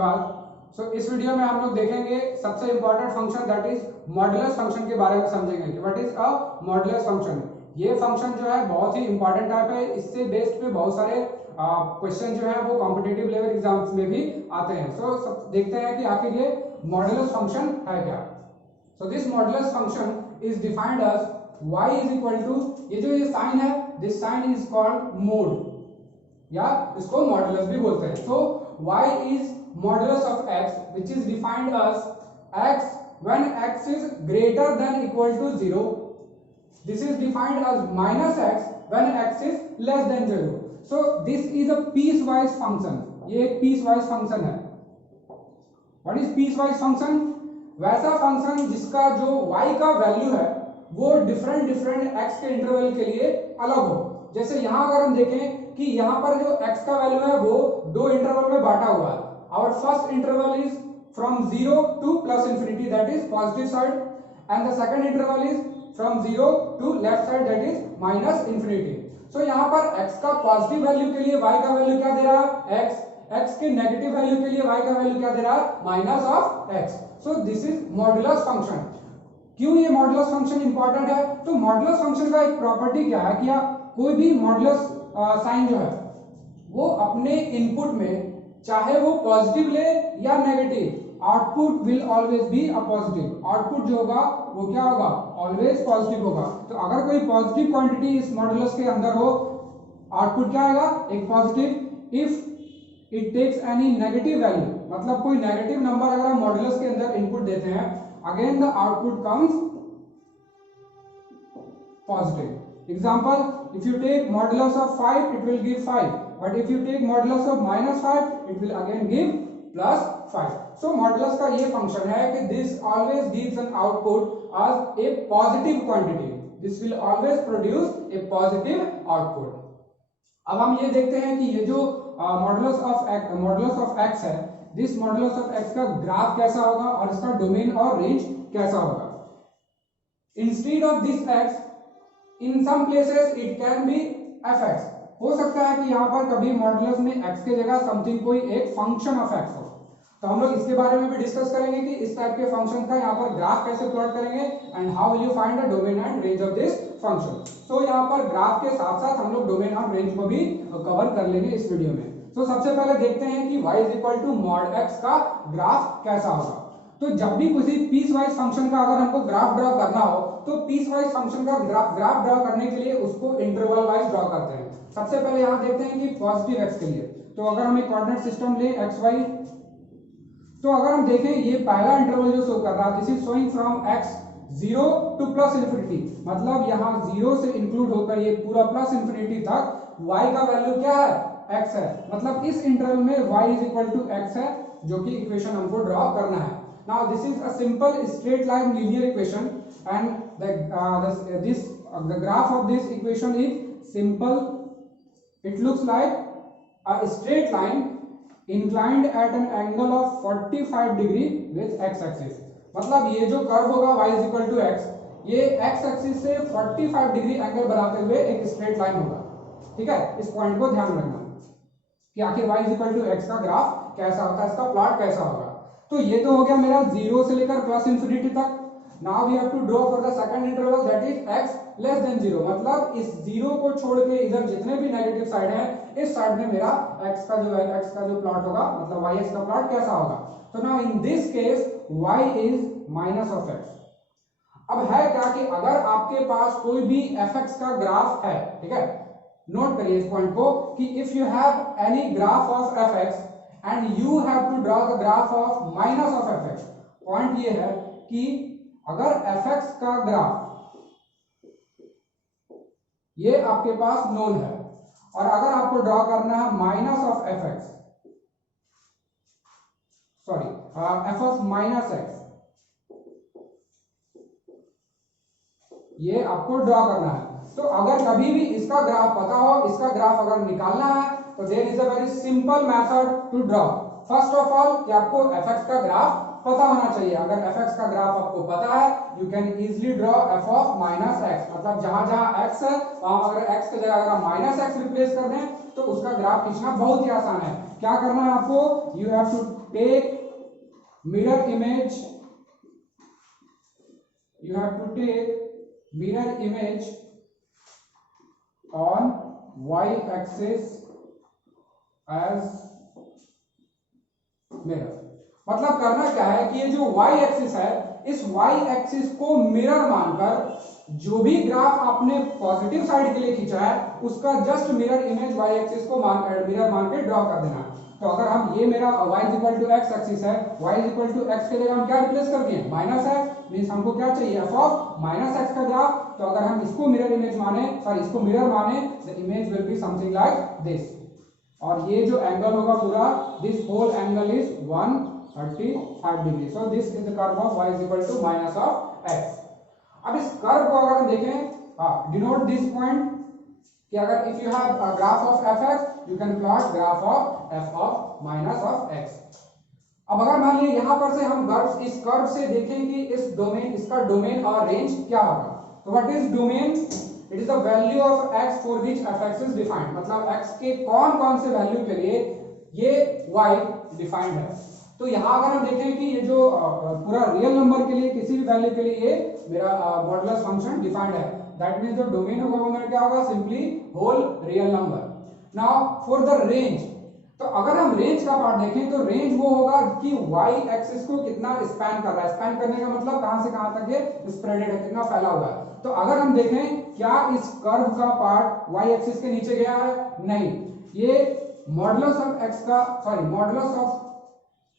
धन्यवाद। इस वीडियो में हम लोग देखेंगे सबसे important function that is modulus function के बारे में समझेंगे कि what is a modulus function. ये फंक्शन जो है बहुत ही इंपॉर्टेंट टाइप है, इससे बेस्ड पे बहुत सारे क्वेश्चन जो है वो कॉम्पिटिटिव लेवल एग्जाम्स में भी आते हैं। सब देखते हैं कि आखिर ये मॉड्यूलस फंक्शन है क्या। This modulus function is defined as y is equal to, ये जो ये साइन है, this sign is called mod या इसको मॉड्यूलस भी बोलते हैं। y is modulus of x which is defined as x when x is greater than equal to 0. This is defined as minus x when x is less than 0. So this is a piecewise function. ये एक piecewise function है। What is piecewise function? वैसा function जिसका जो y का value है वो different x के इंटरवल के लिए अलग हो। जैसे यहाँ अगर हम देखें कि यहाँ पर जो x का वैल्यू है वो दो इंटरवल में बांटा हुआ है। Our first interval is from 0 to plus infinity, that is positive side, and the second interval is from 0 to left side, that is minus infinity. So यहाँ पर x का पॉजिटिव वैल्यू के लिए y का वैल्यू क्या दे रहा है x के नेगेटिव वैल्यू के लिए y का वैल्यू क्या दे रहा है minus of x. So this is modulus function. क्यों ये मॉड्यूलस फंक्शन इंपॉर्टेंट है? तो मॉड्यूलस फंक्शन का एक प्रॉपर्टी क्या है कि कोई भी मॉड्यूलस साइन जो है वो अपने इनपुट में चाहे वो पॉजिटिव ले या negative, output will always be a positive. Output जो होगा वो क्या होगा, ऑलवेज पॉजिटिव होगा। तो अगर कोई पॉजिटिव क्वांटिटी इस मॉड्यूलस के अंदर हो, आउटपुट क्या आएगा, एक positive. If it takes any negative value, मतलब कोई नेगेटिव नंबर अगर हम मॉड्यूलस के अंदर इनपुट देते हैं, again the output comes positive. Example, if you take modulus of 5, it will give 5. But if you take modulus of minus 5, it will again give plus 5. So modulus का ये function है कि this always gives an output as a positive quantity. This will always produce a positive output. अब हम ये देखते हैं कि ये जो modulus of x है, this modulus of x का ग्राफ कैसा होगा और इसका डोमेन और रेंज कैसा होगा। Instead of this x, in some places it can be fx. हो सकता है कि यहाँ पर कभी मॉड्यूलस में x के जगह समथिंग कोई एक फंक्शन ऑफ x हो। तो हम लोग इसके बारे में भी डिस्कस करेंगे कि इस टाइप के फंक्शन का यहाँ पर ग्राफ कैसे प्लॉट करेंगे and how will you find the domain and range of this function. तो यहाँ पर ग्राफ के साथ साथ हम लोग डोमेन और रेंज को भी कवर कर लेंगे इस वीडियो में। तो सबसे पहले देखते हैं कि y is equal to mod x का ग्राफ कैसा होगा। तो जब भी किसी पीस वाइज फंक्शन का अगर हमको ग्राफ ड्रॉ करना हो तो पीस वाइज फंक्शन का ग्राफ ड्रॉ करने के लिए उसको इंटरवल वाइज ड्रॉ करते हैं। सबसे पहले यहाँ देखते हैं कि पॉजिटिव x के लिए, तो अगर हम एक कोऑर्डिनेट सिस्टम ले x y, तो अगर हम देखें ये पहला इंटरवल जो शो कर रहा है, this is showing from x 0 to plus infinity, मतलब यहाँ 0 से इंक्लूड होकर ये पूरा प्लस इन्फिनिटी तक y का वैल्यू क्या है, x है। मतलब इस इंटरवल में y is equal to x है, जो कि इक्वेशन हमको ड्रॉ करना है। Now this is a simple straight line linear equation and the graph of this equation is simple. It looks like a straight line inclined at an angle of 45 degree with x axis. मतलब ये जो curve होगा y is equal to x, ये x axis से 45 degree angle बनाते हुए एक straight line होगा। ठीक है, इस पॉइंट को ध्यान रखना कि आखिर y is equal to x का ग्राफ कैसा होता है, इसका प्लॉट कैसा होगा। तो ये तो हो गया मेरा 0 से लेकर प्लस इन्फिनिटी तक। Now we have to draw for the second interval that is x less than 0, मतलब इस 0 को छोड़ के इधर जितने भी नेगेटिव साइड है, इस साइड में मेरा x का जो प्लॉट होगा, मतलब y का प्लॉट कैसा होगा। तो now in this case y is minus of x। अब है क्या कि अगर आपके पास कोई भी fx का ग्राफ है, ठीक है, नोट करिए इस पॉइंट को कि if you have any graph of fx and you have to draw the graph of minus of fx. Point ये है कि अगर fx का ग्राफ ये आपके पास नोन है और अगर आपको ड्रॉ करना है minus of fx, sorry f of minus x, ये आपको ड्रॉ करना है। तो अगर कभी भी इसका ग्राफ पता हो, इसका ग्राफ अगर निकालना है, तो there is a very simple method to draw. First of all कि आपको fx का ग्राफ पता होना चाहिए। अगर fx का ग्राफ आपको पता है, you can easily draw f of minus x, मतलब जहां जहां x है वहां अगर x की जगह अगर हम माइनस x रिप्लेस कर दें तो उसका ग्राफ खींचना बहुत ही आसान है। क्या करना है आपको, you have to take mirror image, you have to take mirror image on y axis as mirror। मतलब करना क्या है कि ये जो y एक्सिस है, इस y एक्सिस को मिरर मानकर जो भी ग्राफ आपने पॉजिटिव साइड के लिए खींचा है उसका just mirror image y axis को मिरर मान के ड्रॉ कर देना। तो अगर हम ये मेरा y equal to x axis है, y इक्वल टू एक्स के जगह हम क्या रिप्लेस कर दिए माइनस एक्स, मींस हमको क्या चाहिए f ऑफ माइनस एक्स का ग्राफ। तो अगर हम इसको मिरर इमेज माने, सॉरी इसको मिरर माने, the image will be something like this. और ये जो एंगल होगा पूरा, this whole angle is 135 degree. So this is the curve of y is equal to minus of x। अब इस कर्व को अगर हम देखें, डिनोट दिस पॉइंट कि अगर if you have a graph of fx you can plot graph of f of minus of x। अब अगर मान लीजिए यहां पर से हम कर्व, इस कर्व से देखें कि इस डोमेन, इसका डोमेन और रेंज क्या होगा। तो what is domain? It is the value of x for which fx is defined. मतलब x के कौन कौन से वैल्यू के लिए ये y डिफाइंड है। तो यहाँ अगर हम देखें कि ये जो पूरा रियल नंबर के लिए, किसी भी वैल्यू के लिए ये मेरा मॉडुलस फंक्शन डिफाइंड है, दैट मींस जो डोमेन होगा वो मेरा क्या होगा, simply whole real number. Now for the range, तो अगर हम रेंज का पार्ट देखें तो रेंज वो होगा कि y एक्सिस को कितना स्पैन कर रहा है। स्पैन करने का मतलब कहां से कहां तक ये स्प्रेडेड है, कितना फैला हुआ है। तो अगर हम देखें क्या इस कर्व का पार्ट y एक्सिस के नीचे गया है, नहीं। ये मॉडुलस ऑफ x का, सॉरी मॉडुलस ऑफ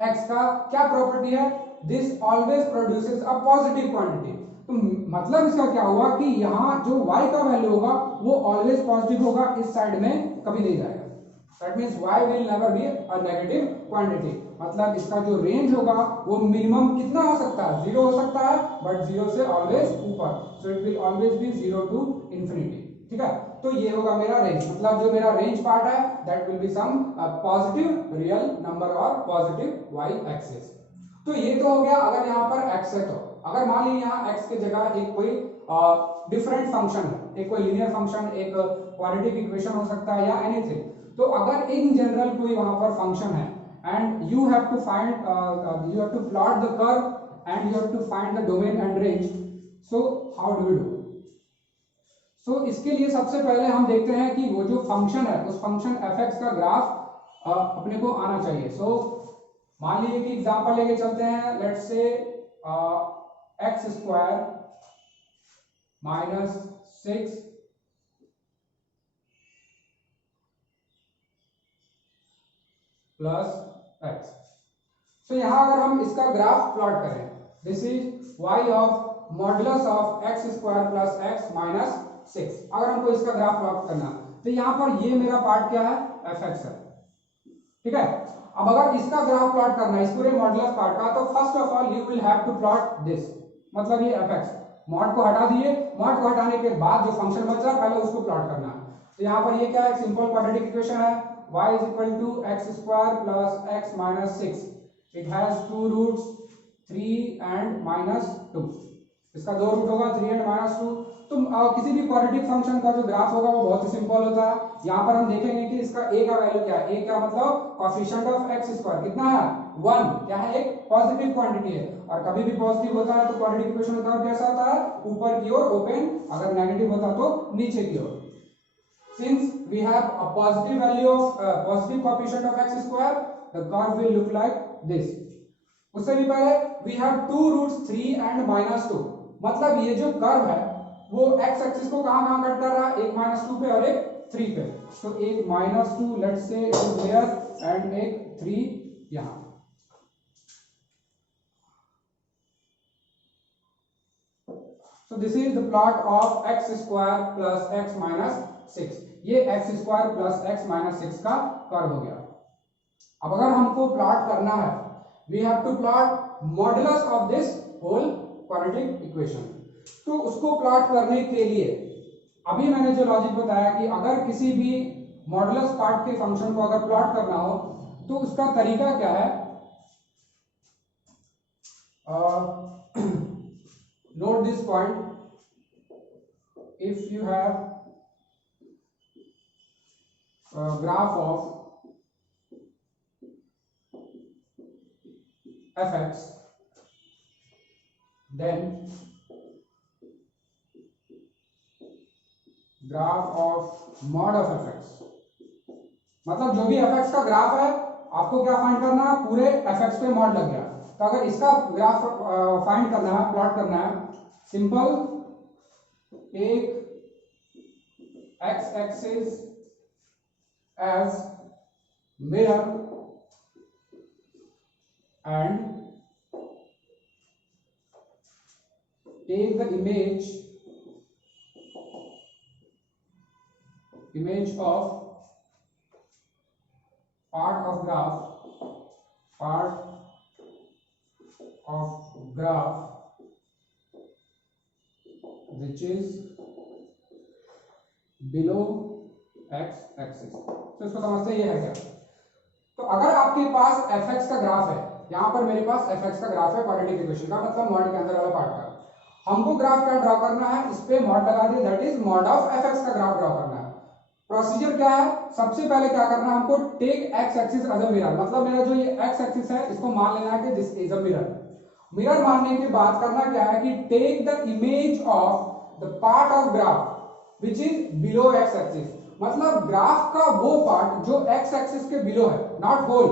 x का क्या प्रॉपर्टी है, this always produces a positive quantity. तो मतलब इसका क्या हुआ कि यहाँ जो y का वैल्यू होगा वो ऑलवेज पॉजिटिव होगा, इस साइड में कभी नहीं जाएगा। That means y will never be a negative quantity। मतलब इसका जो रेंज होगा वो मिनिमम कितना हो सकता है, 0 हो सकता है, बट 0 से ऑलवेज ऊपर। So it will always be 0 to infinity. ठीक है, तो ये होगा मेरा रेंज। मतलब जो मेरा रेंज पार्ट है that will be some positive real number और पॉजिटिव y एक्सिस। तो ये तो हो गया अगर यहाँ पर x है। तो अगर मान लीजिए यहाँ x की जगह एक कोई डिफरेंट फंक्शन है, एक कोई लीनियर फंक्शन, एक क्वाड्रेटिक इक्वेशन हो सकता है या एनीथिंग। तो अगर इन जनरल कोई वहां पर फंक्शन है and you have to find, you have to plot the curve and you have to find the domain and range, so how do we do? So इसके लिए सबसे पहले हम देखते हैं कि वो जो फंक्शन है उस फंक्शन fx का ग्राफ अपने को आना चाहिए। सो मान लीजिए कि एग्जांपल लेके चलते हैं, let's say x square minus 6 plus x. तो यहां अगर हम इसका ग्राफ प्लॉट करें, this is y of modulus of x square plus x minus 6। अगर हमको इसका ग्राफ प्लॉट करना, तो यहां पर ये मेरा पार्ट क्या है, fx है। ठीक है, अब अगर इसका ग्राफ प्लॉट करना है इस पूरे मॉडुलस पार्ट का, तो first of all you will have to plot this. मतलब ये fx, मॉड को हटा दिए, मॉड को हटाने के बाद जो फंक्शन बच रहा है पहले उसको प्लॉट करना है। तो यहाँ पर ये क्या है, सिंपल क्वाड्रेटिक इक्वेशन है, y is equal to x square plus x minus 6. It has two roots 3 and minus 2. इसका दो रूट होगा 3 and minus 2। तो किसी भी क्वाड्रेटिक फंक्शन का जो ग्राफ होगा वो बहुत ही सिंपल होता है। यहाँ पर हम देखेंगे कि इसका a का वैल्यू क्या है। a का मतलब कोएफिशिएंट ऑफ x स्क्वायर कितना है, 1। क्या है, एक पॉजिटिव क्वांटिटी है, और कभी भी पॉजिटिव होता है तो क्वाड्रेटिक इक्वेशन का कर्व कैसा होता है, ऊपर की ओर ओपन, अगर नेगेटिव होता तो नीचे की ओर। Since we have a positive value of positive coefficient of x square, the curve will look like this. उससे भी पहले we have two roots 3 and minus 2। मतलब ये जो कर्व है वो x एक्सिस को कहाँ कट कर रहा है, एक -2 पे और एक 3 पे। तो एक -2 let's say is here and एक 3 यहाँ। So this is the plot of x square plus x minus 6। ये x square plus x minus 6 का कर्व हो गया। अब अगर हमको प्लॉट करना है, we have to plot modulus of this whole quadratic equation. तो उसको प्लॉट करने के लिए अभी मैंने जो लॉजिक बताया कि अगर किसी भी मॉडुलस पार्ट के फंक्शन को अगर प्लॉट करना हो तो उसका तरीका क्या है, note this point, if you have a graph of fx, then graph of mod of fx, मतलब जो भी fx का ग्राफ है आपको क्या फाइंड करना है, पूरे fx पे मॉड लग गया। तो अगर इसका ग्राफ फाइंड करना है, प्लॉट करना है, सिंपल एक x axis as mirror and take the image of part of graph which is below x axis। तो इसको समझते ये है क्या। तो अगर आपके पास fx का ग्राफ है, यहां पर मेरे पास fx का ग्राफ है क्वाड्रेटिक इक्वेशन का, मतलब मॉड के अंदर वाला पार्ट का, हमको ग्राफ क्या ड्रॉ करना है, इस पे मॉड लगा दिया, that is mod of fx का ग्राफ ड्रॉ करना है। प्रोसीजर क्या है, सबसे पहले क्या करना है हमको, take x axis as a mirror, मतलब मेरा जो ये x एक्सिस है इसको मान लेना है कि this is a mirror. Mirror मानने के बाद करना क्या है कि take the image of the part of graph which is below x axis, मतलब ग्राफ का वो पार्ट जो x एक्सिस के बिलो है, नॉट होल,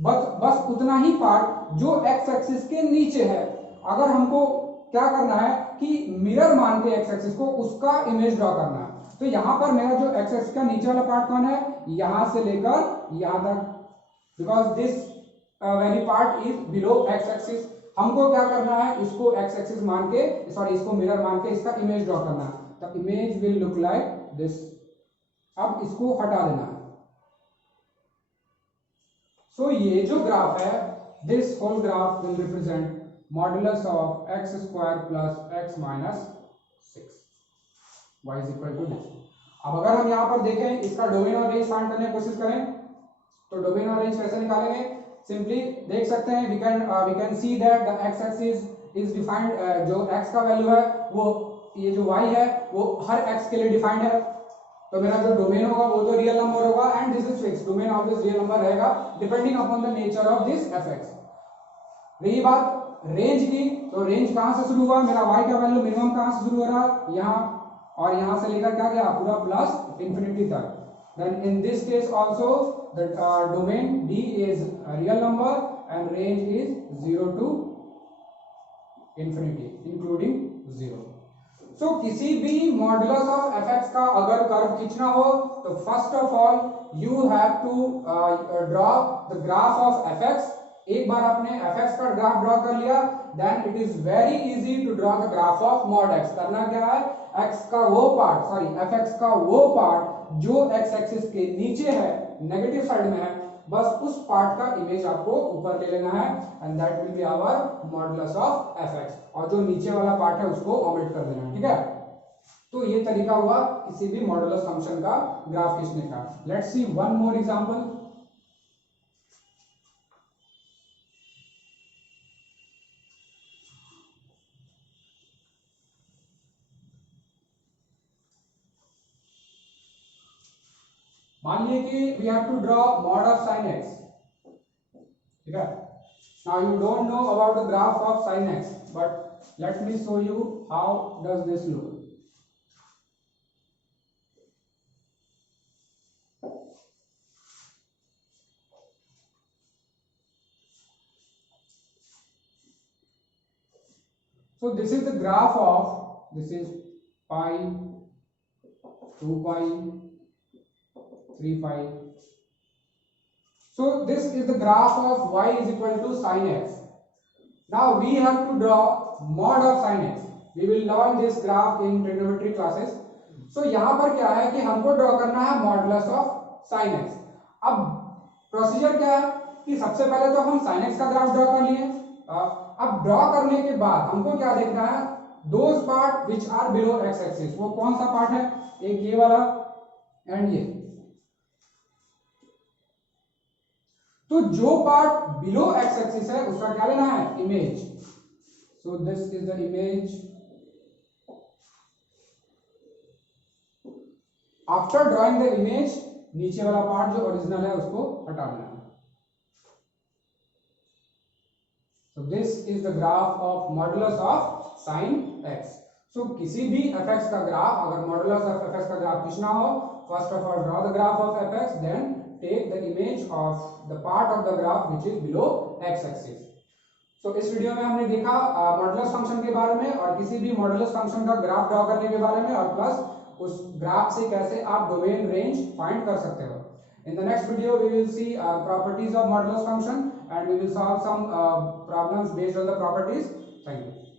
बस उतना ही पार्ट जो x एक्सिस के नीचे है। अगर हमको क्या करना है कि मिरर मान के x एक्सिस को उसका इमेज ड्रॉ करना है, तो यहां पर मेरा जो x एक्सिस का नीचे वाला पार्ट कौन है, यहां से लेकर यहां तक, because this very part is below x axis. हमको क्या करना है, इसको x एक्सिस मान के, सॉरी इसको मिरर मान के इसका इमेज ड्रॉ करना है। The image will look like this. अब इसको हटा देना है। सो ये जो ग्राफ है, this whole graph will represent modulus of x square plus x minus 6 y is equal to this. अब अगर हम यहाँ पर देखें, इसका डोमेन और रेंज फाइंड करने की कोशिश करें, तो डोमेन और रेंज कैसे निकालेंगे, सिंपली देख सकते हैं, we can see that the x axis is defined, जो x का वैल्यू है वो, ये जो y है वो हर x के लिए डिफाइंड है। तो मेरा जो डोमेन होगा वो तो रियल नंबर होगा, and this is fix, domain always real number रहेगा depending upon the nature of this fx। रही बात रेंज की, तो रेंज कहां से शुरू हुआ, मेरा y का वैल्यू मिनिमम कहां से शुरू हो रहा है, यहाँ, और यहां से लेकर क्या गया पूरा प्लस इंफिनिटी तक। Then in this case also the domain D is a real number and range is 0 to infinity including 0। So किसी भी मॉडुलस ऑफ fx का अगर कर्व खींचना हो, तो first of all you have to draw the graph of fx। एक बार आपने fx का ग्राफ ड्रॉ कर लिया, then it is very easy to draw the graph of mod x। करना क्या है, x का वो पार्ट, सॉरी fx का वो पार्ट जो x एक्सिस के नीचे है, नेगेटिव साइड में है, बस उस पार्ट का इमेज आपको ऊपर ले लेना है, and that will be our modulus of fx, और जो नीचे वाला पार्ट है उसको ओमिट कर देना है, ठीक है। तो ये तरीका हुआ किसी भी मॉडुलस फंक्शन का ग्राफ खींचने का। Let's see one more example. मान लीजिए कि we have to draw mod of sin x, ठीक है। Now you don't know about the graph of sin x, but let me show you how does this look. So this is the graph of, this is pi, 2 pi, 3 pi. So this is the graph of y is equal to sin x. Now we have to draw mod of sin x. We will learn this graph in trigonometry classes. So यहाँ पर क्या है कि हमको draw करना है modulus of sin x। अब procedure क्या है कि सबसे पहले तो हम sin x का ग्राफ ड्रॉ कर लिए। अब ड्रॉ करने के बाद हमको क्या देखना है, those part which are below x axis. वो कौन सा पार्ट है, एक ये वाला एंड ये। तो जो पार्ट बिलो x एक्सिस है उसका क्या लेना है, image. So this is the image. After drawing the image, नीचे वाला पार्ट जो ओरिजिनल है उसको हटा देना है। This is the graph of modulus of sine x. So किसी भी एफ एक्स का ग्राफ, अगर मॉडुलस ऑफ एफ एक्स का ग्राफ पूछना हो, first of all draw the graph of f x, then take the image of the part of the graph which is below x axis. तो इस video में हमने देखा modulus function के बारे में और किसी भी मॉडुलस फंक्शन का ग्राफ ड्रॉ करने के बारे में, और प्लस उस ग्राफ से कैसे आप डोमेन रेंज फाइंड कर सकते हो। In the next video we will see properties of modulus function and we will solve some problems based on the properties. Thank you.